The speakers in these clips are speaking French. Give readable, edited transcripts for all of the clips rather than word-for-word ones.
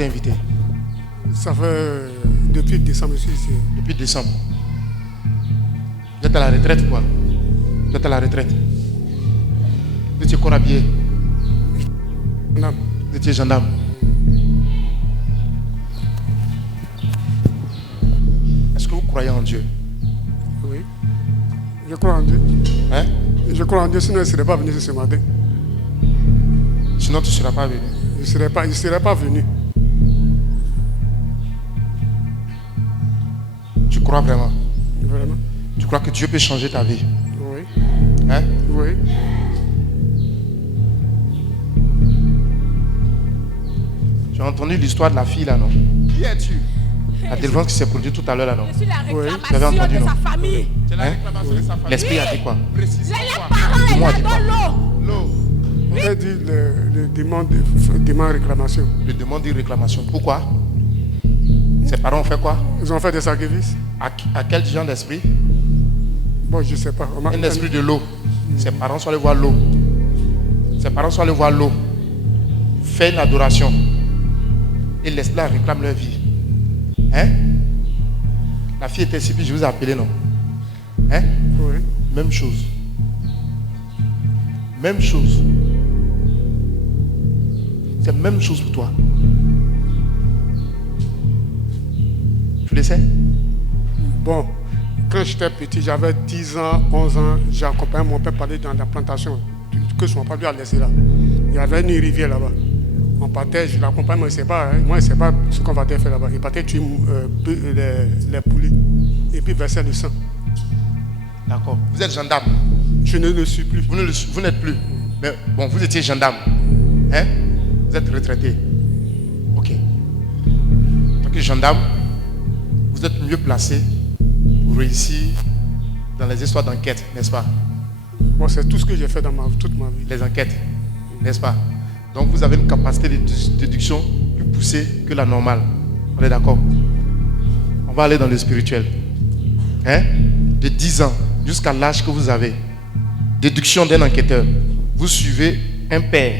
vous a invité? Ça fait depuis décembre, je suis ici. Depuis décembre. Vous êtes à la retraite quoi? Vous êtes à la retraite. Vous étiez corps habillé? Non. Vous étiez gendarme. Est-ce que vous croyez en Dieu? Oui. Je crois en Dieu. Hein? Je crois en Dieu, sinon je ne serais pas venu ce matin. Sinon tu ne seras pas venu. Je ne serais pas venu. Tu crois vraiment? Vraiment. Tu crois que Dieu peut changer ta vie? Oui. Hein? Oui. Tu as entendu l'histoire de la fille là, non? Qui es-tu? La délivrance qui s'est produite tout à l'heure là, non? Je suis la Tu avais réclamation entendu, de non? sa famille. C'est la réclamation de sa famille. L'esprit a dit quoi? Les parents, Dis-moi, ils dis-moi. adorent l'eau. L'eau. On a dit le demande réclamation. Le demande de réclamation. Pourquoi? Ses parents ont fait quoi? Ils ont fait des sacrifices. À quel genre d'esprit? Bon, je ne sais pas. Un esprit de l'eau. Ses parents sont allés voir l'eau. Ses parents sont allés voir l'eau. Fait une adoration. Et l'esprit réclame leur vie. Hein? La fille était ici, puis je vous ai appelé, non? Hein? Oui. Même chose. Même chose. C'est la même chose pour toi. Tu le sais? Bon, quand j'étais petit, j'avais 10 ans, 11 ans, j'ai accompagné mon père parler dans la plantation que son père lui a laissé là. Il y avait une rivière là-bas. On partait, je l'accompagne, moi je ne sais pas ce qu'on va faire là-bas. Il partait tuer les poulets et puis verser le sang. D'accord. Vous êtes gendarme? Je ne le suis plus. Vous n'êtes plus. Mais bon, vous étiez gendarme. Hein? Vous êtes retraité. Ok. En tant que gendarme, vous êtes mieux placé pour réussir dans les histoires d'enquête, n'est-ce pas? Bon, c'est tout ce que j'ai fait dans toute ma vie. Les enquêtes, n'est-ce pas? Donc vous avez une capacité de déduction plus poussée que la normale. On est d'accord? On va aller dans le spirituel. Hein? De 10 ans jusqu'à l'âge que vous avez. Déduction d'un enquêteur. Vous suivez un père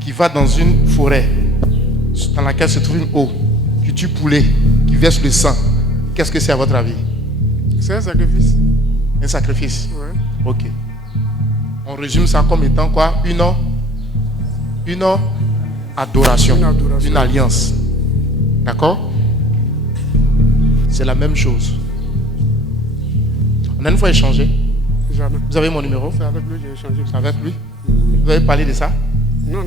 qui va dans une forêt dans laquelle se trouve une eau, qui tue poulet, qui verse le sang. Qu'est-ce que c'est à votre avis? C'est un sacrifice. Un sacrifice? Oui. Ok. On résume ça comme étant quoi? Une adoration. Une alliance. D'accord? C'est la même chose. On a une fois échangé. Jamais. Vous avez mon numéro? C'est avec lui que j'ai échangé. C'est avec lui? Vous avez parlé de ça? Non.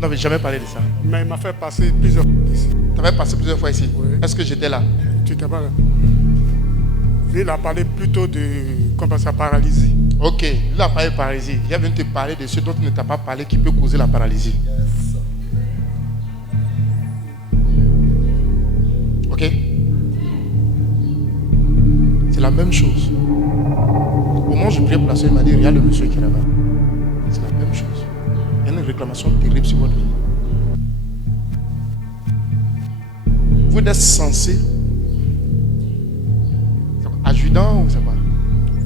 Non, mais jamais parlé de ça. Mais il m'a fait passer plusieurs fois ici. Tu avais passé plusieurs fois ici? Oui. Est-ce que j'étais là? Tu n'étais pas là. Lui, il a parlé plutôt de comment ça paralysie. Ok, il a parlé de paralysie. Il vient te parler de ce dont tu ne t'as pas parlé qui peut causer la paralysie. Ok? C'est la même chose. Au moment où je priais pour la soeur, il m'a dit, regarde le monsieur qui est là-bas. C'est la même chose. Il y a une réclamation terrible sur votre vie. Vous êtes censé adjudant ou c'est quoi?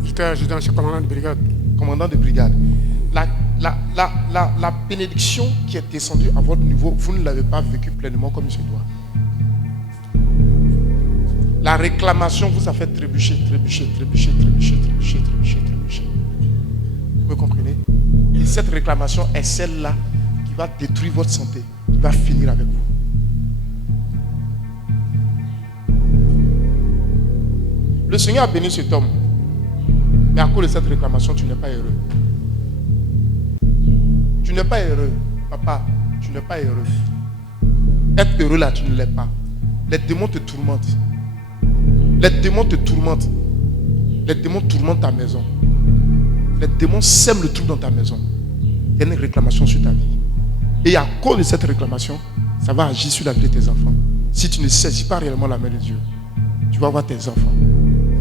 J'étais adjudant, je suis commandant de brigade. Commandant de brigade. La bénédiction qui est descendue à votre niveau, vous ne l'avez pas vécue pleinement comme il se doit. La réclamation vous a fait trébucher. Vous me comprenez? Et cette réclamation est celle-là qui va détruire votre santé, qui va finir avec vous. Le Seigneur a béni cet homme. Mais à cause de cette réclamation, tu n'es pas heureux. Tu n'es pas heureux. Papa, tu n'es pas heureux. Être heureux là, tu ne l'es pas. Les démons te tourmentent. Les démons te tourmentent. Les démons tourmentent ta maison. Les démons sèment le trouble dans ta maison. Il y a une réclamation sur ta vie. Et à cause de cette réclamation, ça va agir sur la vie de tes enfants. Si tu ne saisis pas réellement la main de Dieu, tu vas voir tes enfants.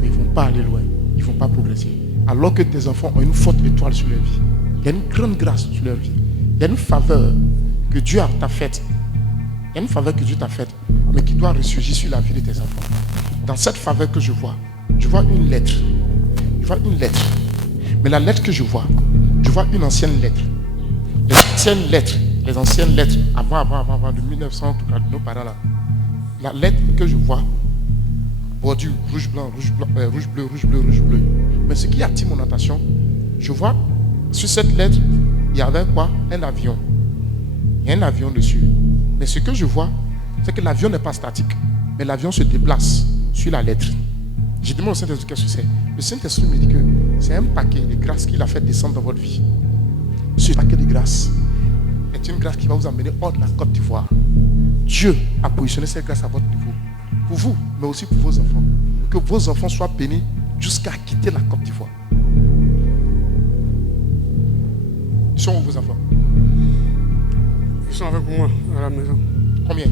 Mais ils ne vont pas aller loin. Ils ne vont pas progresser. Alors que tes enfants ont une forte étoile sur leur vie. Il y a une grande grâce sur leur vie. Il y a une faveur que Dieu t'a faite. Il y a une faveur que Dieu t'a faite, mais qui doit ressurgir sur la vie de tes enfants. Dans cette faveur que je vois une lettre. Je vois une lettre. Mais la lettre que je vois une ancienne lettre. les anciennes lettres, avant, de 1900, en tout cas, de nos parents là. La lettre que je vois, bordure, rouge, blanc, rouge, bleu, rouge, bleu, rouge, bleu. Mais ce qui attire mon attention, je vois, sur cette lettre, il y avait quoi? Un avion. Il y a un avion dessus. Mais ce que je vois, c'est que l'avion n'est pas statique, mais l'avion se déplace sur la lettre. J'ai demandé au Saint-Esprit qu'est-ce que c'est. Le Saint-Esprit me dit que c'est un paquet de grâce qu'il a fait descendre dans votre vie. Ce paquet de grâce est une grâce qui va vous amener hors de la Côte d'Ivoire. Dieu a positionné cette grâce à votre niveau. Pour vous, mais aussi pour vos enfants. Pour que vos enfants soient bénis jusqu'à quitter la Côte d'Ivoire. Ils sont où vos enfants? Ils sont avec moi à la maison. Combien?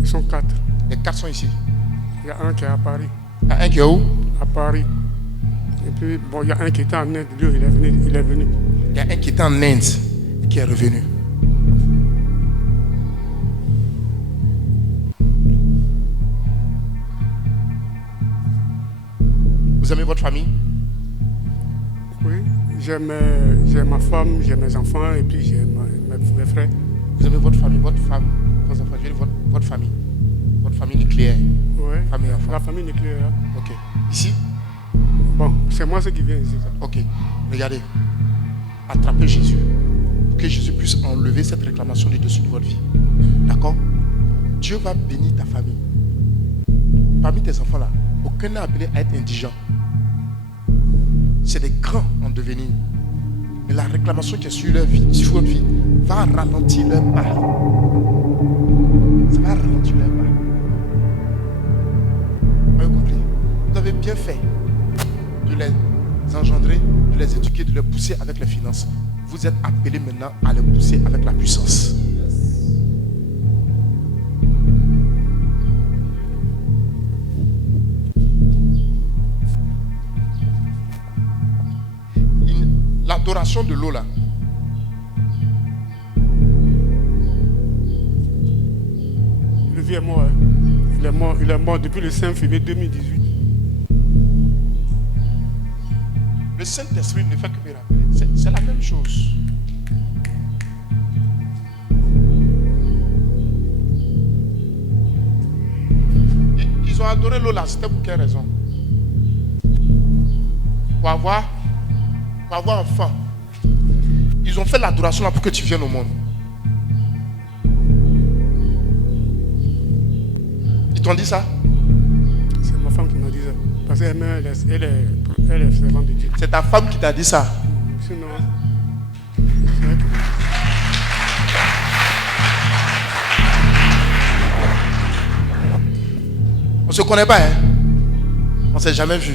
Ils sont 4. Les 4 sont ici. Il y a un qui est à Paris. Il y a un qui est où? À Paris. Et puis, bon, il y a un qui était en Inde. Lui, il est venu. Il y a un qui était en Inde et qui est revenu. Vous aimez votre famille? Oui. J'ai ma femme, j'ai mes enfants et puis j'ai mes frères. Vous aimez votre famille, votre femme, vos enfants, je veux dire votre famille. Votre famille nucléaire. Oui. Famille enfant. La famille nucléaire. Ok. Ici? Bon, c'est moi ce qui vient ici. Ok. Regardez. Attrapez Jésus. Pour que Jésus puisse enlever cette réclamation du dessus de votre vie. D'accord? Dieu va bénir ta famille. Parmi tes enfants là, aucun n'est appelé à être indigent. C'est des grands en devenir. Mais la réclamation qui est sur leur vie, sur votre vie, va ralentir leur pas. Ça va ralentir leur pas. Vous avez compris? Vous avez bien fait de les engendrer, de les éduquer, de les pousser avec les finances. Vous êtes appelés maintenant à les pousser avec la puissance. L'adoration de l'eau là. Le vieux est mort. Hein. Il est mort depuis le 5 février 2018. Le Saint-Esprit ne fait que me rappeler. C'est la même chose. Ils ont adoré l'eau là. C'était pour quelle raison? Pour avoir enfant. Ils ont fait l'adoration là pour que tu viennes au monde. Ils t'ont dit ça? C'est ma femme qui m'a dit ça. Parce qu'elle est servante de Dieu. C'est ta femme qui t'a dit ça? Sinon, c'est vrai que... On se connaît pas, hein? On s'est jamais vu.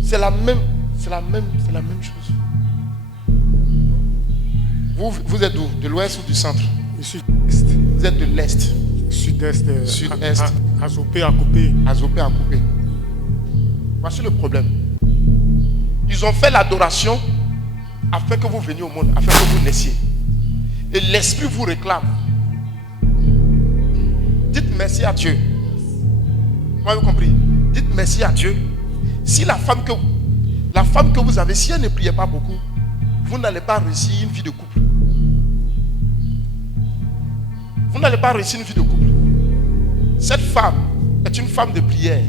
C'est la même chose. Vous êtes d'où? De l'ouest ou du centre? Du sud-est. Vous êtes de l'est. Sud-est. Sud-est. Azopé à couper. Azopé à couper. Voici le problème. Ils ont fait l'adoration afin que vous veniez au monde, afin que vous naissiez. Et l'esprit vous réclame. Dites merci à Dieu. Vous avez compris? Dites merci à Dieu. Si la femme que vous avez, si elle ne priait pas beaucoup, vous n'allez pas réussir une vie de couple. Vous n'allez pas réussir une vie de couple. Cette femme est une femme de prière.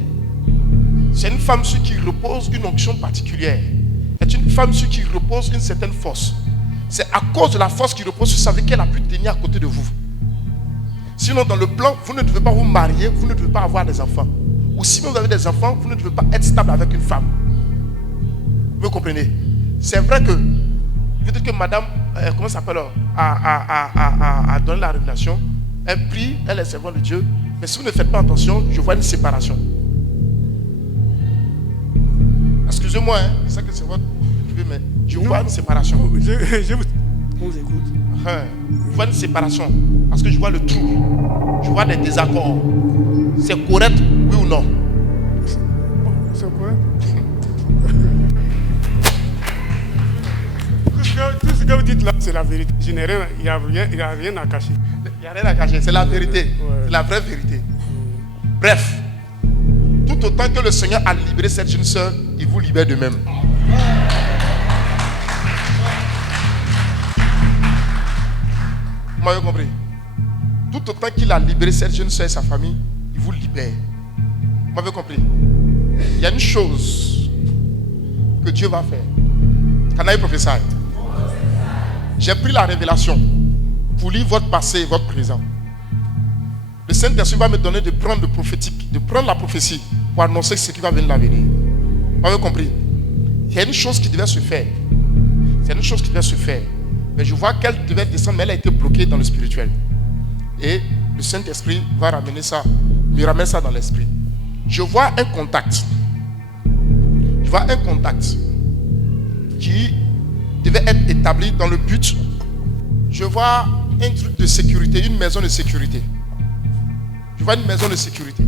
C'est une femme sur qui repose une onction particulière. C'est une femme sur qui repose une certaine force. C'est à cause de la force qui repose sur sa vie qu'elle a pu tenir à côté de vous. Sinon, dans le plan, vous ne devez pas vous marier, vous ne devez pas avoir des enfants. Ou si vous avez des enfants, vous ne devez pas être stable avec une femme. Vous comprenez? C'est vrai que, vous dites que madame, comment ça s'appelle, a donné la révélation. Elle prie, elle est servante de Dieu. Mais si vous ne faites pas attention, je vois une séparation. Excusez-moi, hein, je sais que c'est votre privé, mais je vois une séparation. Je vous écoute. Je vois une séparation. Parce que je vois le trou. Je vois des désaccords. C'est correct, oui ou non? Bon, c'est correct. Tout ce que vous dites là, c'est la vérité. Il n'y a rien à cacher. Il n'y a rien à cacher, c'est la vérité. Ouais. C'est la vraie vérité. Bref, tout autant que le Seigneur a libéré cette jeune sœur, il vous libère de même. Vous m'avez compris? Tout autant qu'il a libéré cette jeune soeur et sa famille, il vous libère. Vous m'avez compris? Il y a une chose que Dieu va faire. Can I prophesy? J'ai pris la révélation pour lire votre passé et votre présent. Le Saint-Esprit va me donner de prendre le prophétique, de prendre la prophétie pour annoncer ce qui va venir l'avenir. Vous avez compris? Il y a une chose qui devait se faire. C'est une chose qui devait se faire. Mais je vois qu'elle devait descendre, mais elle a été bloquée dans le spirituel. Et le Saint-Esprit va ramener ça, me ramène ça dans l'esprit. Je vois un contact. Je vois un contact qui devait être établi dans le but. Je vois un truc de sécurité, une maison de sécurité. Je vois une maison de sécurité.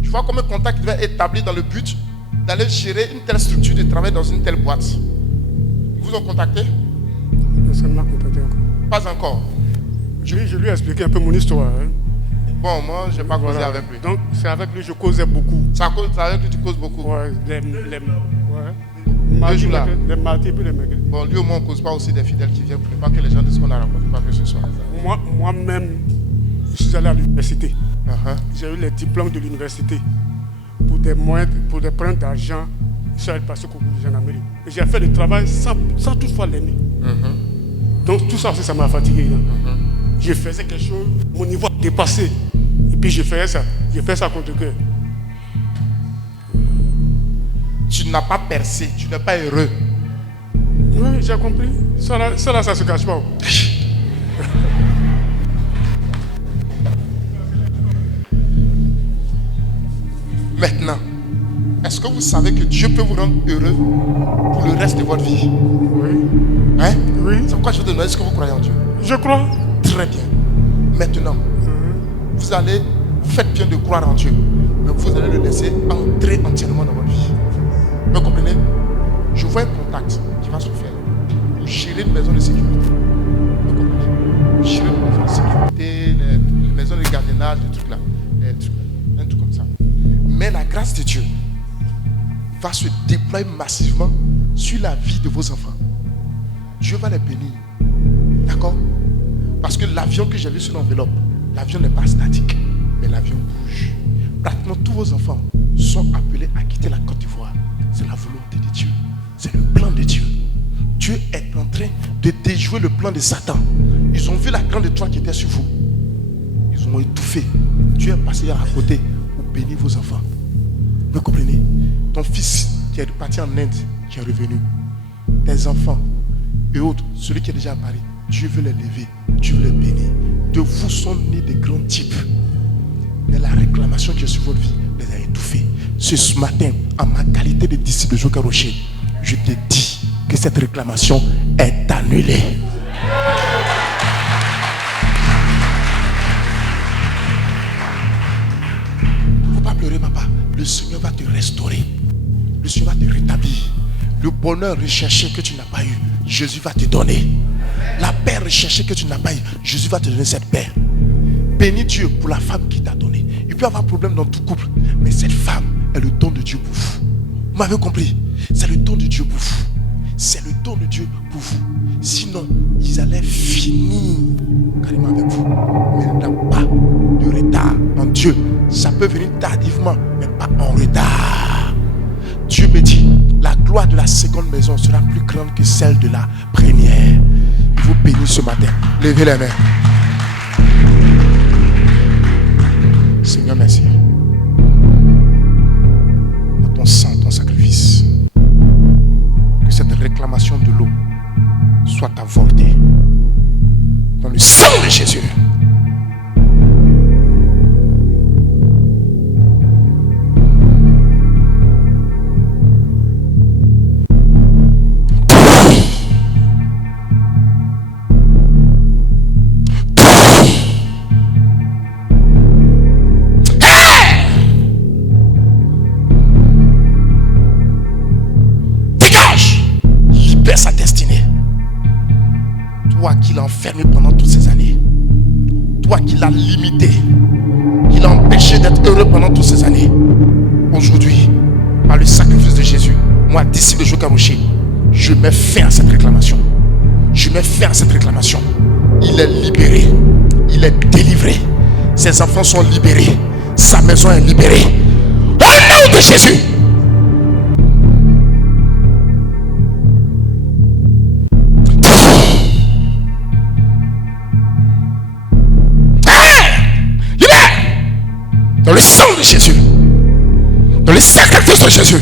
Je vois comme un contact devait être établi dans le but d'aller gérer une telle structure de travail dans une telle boîte. Ils vous ont contacté? Personne ne m'a contacté encore. Pas encore. Je lui ai expliqué un peu mon histoire. Hein. Bon, moi, je n'ai pas causé avec lui. Donc, c'est avec lui que je causais beaucoup. C'est avec lui que tu causes beaucoup. Ouais, Deux mardis, jours là. les mardis puis les mercredis. Bon, lui au moins, on ne cause pas aussi des fidèles qui viennent pour pas que les gens disent qu'on a raconté pas que ce soit. Moi-même, je suis allé à l'université. Uh-huh. J'ai eu les diplômes de l'université pour des moyens, pour des prêts d'argent. Je suis allé passer au concours en Amérique. Et j'ai fait le travail sans toutefois l'aimer. Donc tout ça aussi, ça m'a fatigué. Je faisais quelque chose, mon niveau a dépassé. Et puis je faisais ça. Je fais ça contre cœur. Tu n'as pas percé, tu n'es pas heureux. Oui, j'ai compris. Ça là, ça se cache pas. Maintenant, est-ce que vous savez que Dieu peut vous rendre heureux pour le reste de votre vie? Oui. Hein? Oui. C'est pourquoi je vous demande, est-ce que vous croyez en Dieu? Je crois. Très bien. Maintenant, vous faites bien de croire en Dieu, mais vous allez le laisser entrer entièrement dans votre vie. Vous comprenez? Je vois un contact qui va se faire pour gérer une maison de sécurité. Vous comprenez? Gérer une maison de sécurité, les maisons de gardiennage, des trucs là. Un truc comme ça. Mais la grâce de Dieu va se déployer massivement sur la vie de vos enfants. Dieu va les bénir. D'accord? Parce que l'avion que j'ai vu sur l'enveloppe, l'avion n'est pas statique, mais l'avion bouge. Pratiquement tous vos enfants sont appelés à quitter la Côte d'Ivoire. C'est la volonté de Dieu. C'est le plan de Dieu. Dieu est en train de déjouer le plan de Satan. Ils ont vu la grande étoile qui était sur vous. Ils ont étouffé. Dieu est passé à côté pour bénir vos enfants. Vous comprenez? Ton fils qui est parti en Inde, qui est revenu. Tes enfants et autres, celui qui est déjà à Paris, Dieu veut les lever. Dieu veut les bénir. De vous sont nés des grands types. Mais la réclamation qui est sur votre vie les a étouffés. Ce matin, en ma qualité de disciple de Joker Rocher, je te dis que cette réclamation est annulée. Il ne faut pas pleurer, papa. Le Seigneur va te restaurer. Le Seigneur va te rétablir. Le bonheur recherché que tu n'as pas eu, Jésus va te donner. La paix recherchée que tu n'as pas eu, Jésus va te donner cette paix. Bénis Dieu pour la femme qu'il t'a donnée. Il peut y avoir un problème dans tout couple, mais cette femme est le don de Dieu pour vous. Vous m'avez compris? C'est le don de Dieu pour vous. C'est le don de Dieu pour vous. Sinon, ils allaient finir carrément avec vous. Mais il n'y a pas de retard en Dieu. Ça peut venir tardivement, mais pas en retard. Dieu me dit, la gloire de la seconde maison sera plus grande que celle de la première. Il vous bénit ce matin. Levez les mains. Seigneur, merci. Dans ton sang, ton sacrifice, que cette réclamation de l'eau soit avortée dans le sang de Jésus. Sa destinée. Toi qui l'as enfermé pendant toutes ces années. Toi qui l'as limité. Qui l'as empêché d'être heureux pendant toutes ces années. Aujourd'hui, par le sacrifice de Jésus, moi, disciple de Joker Rocher, je mets fin à cette réclamation. Je mets fin à cette réclamation. Il est libéré. Il est délivré. Ses enfants sont libérés. Sa maison est libérée. Au nom de Jésus. Dans le sang de Jésus, dans le sacrifice de Jésus,